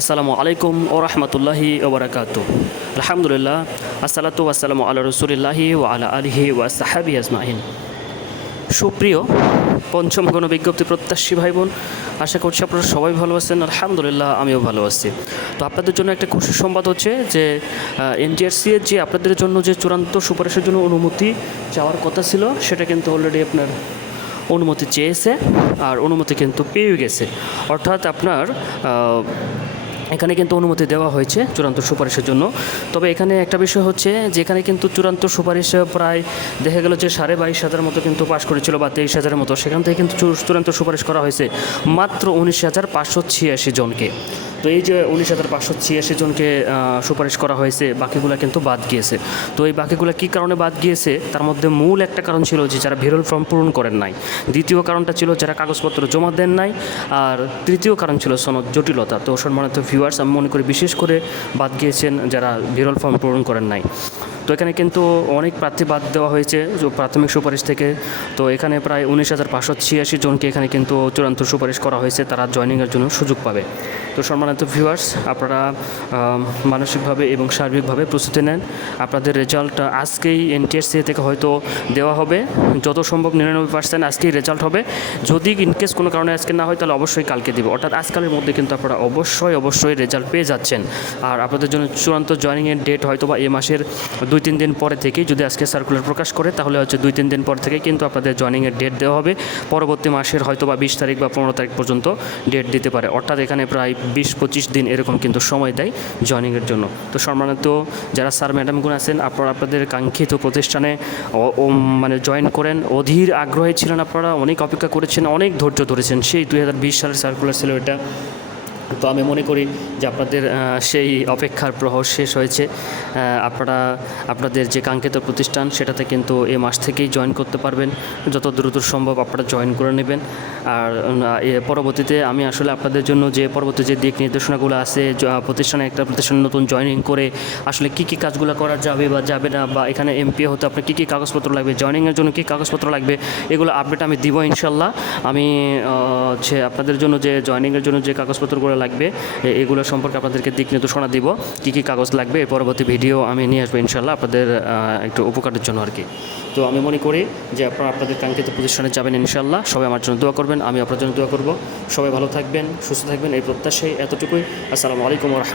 আসসালামু আলাইকুম ও রহমতুল্লাহি ওবরাকাতু আলহামদুলিল্লাহ, আসসালাতু আসসালামু আল্লাহ রসুলিল্লাহি ও আলা আলিহি ওয়া সাহাবি আজমাইন। সুপ্রিয় পঞ্চম গণ বিজ্ঞপ্তি প্রত্যাশী ভাই বোন আশা করছি আপনারা সবাই ভালো আছেন। আলহামদুলিল্লাহ, আমিও ভালো আছি। তো আপনাদের জন্য একটা খুশির সংবাদ হচ্ছে যে এনটিআরসি এর যে আপনাদের জন্য যে চূড়ান্ত সুপারিশের জন্য অনুমতি চাওয়ার কথা ছিল, সেটা কিন্তু অলরেডি আপনার অনুমতি চেয়েছে, আর অনুমতি কিন্তু পেয়ে গেছে। অর্থাৎ আপনার এখানে কিন্তু অনুমতি দেওয়া হয়েছে চূড়ান্ত সুপারিশের জন্য। তবে এখানে একটা বিষয় হচ্ছে যে এখানে কিন্তু চূড়ান্ত সুপারিশ প্রায় দেখা গেল যে সাড়ে বাইশ হাজারের মতো কিন্তু পাশ করেছিল বা তেইশ হাজারের মতো। সেখান থেকে কিন্তু চূড়ান্ত সুপারিশ করা হয়েছে মাত্র উনিশ হাজার পাঁচশো ছিয়াশি জনকে। তো এই যে উনিশ হাজার পাঁচশো ছিয়াশি জনকে সুপারিশ করা হয়েছে, বাকিগুলো কিন্তু বাদ গিয়েছে। তো এই বাকিগুলো কী কারণে বাদ গিয়েছে? তার মধ্যে মূল একটা কারণ ছিল যে যারা ভিরল ফর্ম পূরণ করেন নাই। দ্বিতীয় কারণটা ছিল যারা কাগজপত্র জমা দেন নাই। আর তৃতীয় কারণ ছিল সনদ জটিলতা। তো সম্মানিত ভিউয়ার্স আমি মনে করি বিশেষ করে বাদ গিয়েছেন যারা ভিরল ফর্ম পূরণ করেন নাই। তো এখানে কিন্তু অনেক প্রার্থী বাদ দেওয়া হয়েছে প্রাথমিক সুপারিশ থেকে। তো এখানে প্রায় উনিশ হাজার পাঁচশো ছিয়াশি জনকে এখানে কিন্তু চূড়ান্ত সুপারিশ করা হয়েছে, তারা জয়নিংয়ের জন্য সুযোগ পাবে। তো সম্মানিত ভিউয়ার্স আপনারা মানসিকভাবে এবং সার্বিকভাবে প্রস্তুতি নেন। আপনাদের রেজাল্ট আজকেই এনটিএসসি থেকে হয়তো দেওয়া হবে। যত সম্ভব নিরানব্বই পার্সেন্ট আজকেই রেজাল্ট হবে। যদি ইনকেস কোনো কারণে আজকে না হয়, তাহলে অবশ্যই কালকে দেবে। অর্থাৎ আজকালের মধ্যে কিন্তু আপনারা অবশ্যই অবশ্যই রেজাল্ট পেয়ে যাচ্ছেন। আর আপনাদের জন্য চূড়ান্ত জয়নিংয়ের ডেট হয়তো বা এ মাসের দুই তিন দিন পরে থেকেই যদি আজকে সার্কুলার প্রকাশ করে, তাহলে হচ্ছে দুই তিন দিন পর থেকে কিন্তু আপনাদের জয়নিংয়ের ডেট দেওয়া হবে। পরবর্তী মাসের হয়তো বা বিশ তারিখ বা পনেরো তারিখ পর্যন্ত ডেট দিতে পারে। অর্থাৎ এখানে প্রায় বিশ পঁচিশ দিন এরকম কিন্তু সময় দেয় জয়নিংয়ের জন্য। তো সম্মানিত যারা স্যার ম্যাডামগুলো আছেন, আপনারা আপনাদের কাঙ্ক্ষিত প্রতিষ্ঠানে মানে জয়েন করেন। অধীর আগ্রহে ছিলেন আপনারা, অনেক অপেক্ষা করেছেন, অনেক ধৈর্য ধরেছেন। সেই দুই হাজার বিশ সালের সার্কুলার ছিল এটা। তো আমি মনে করি যে আপনাদের সেই অপেক্ষার প্রহর শেষ হয়েছে। আপনারা, আপনাদের যে কাঙ্ক্ষিত প্রতিষ্ঠান, সেটাতে কিন্তু এ মাস থেকেই জয়েন করতে পারবেন। যত দ্রুত সম্ভব আপনারা জয়েন করে নেবেন। আর পরবর্তীতে আমি আসলে আপনাদের জন্য যে পরবর্তী যে দিক নির্দেশনাগুলো আছে প্রতিষ্ঠানে একটা প্রতিষ্ঠানে নতুন জয়েনিং করে আসলে কী কী কাজগুলো করা যাবে বা যাবে না, বা এখানে এমপি হতে আপনার কী কী কাগজপত্র লাগবে জয়েনিংয়ের জন্য কী কাগজপত্র লাগবে, এগুলো আপডেট আমি দিব ইনশাল্লাহ আমি হচ্ছে আপনাদের জন্য যে জয়েনিংয়ের জন্য যে কাগজপত্রগুলো লাগবে। এগুলো সম্পর্কে আপনাদেরকে দিক নির্দেশনা দিব, কী কী কাগজ লাগবে, এর পরবর্তী ভিডিও আমি নিয়ে আসব ইনশাল্লাহ আপনাদের একটু উপকারের জন্য আর কি। তো আমি মনে করি যে আপনারা আপনাদের কাঙ্ক্ষিত প্রতিষ্ঠানে যাবেন ইনশাল্লাহ সবাই আমার জন্য দোয়া করবেন, আমি আপনার জন্য দোয়া করব। সবাই ভালো থাকবেন, সুস্থ থাকবেন, এই প্রত্যাশায় এতটুকুই। আসসালামু আলাইকুম রহমতুল্লাহ।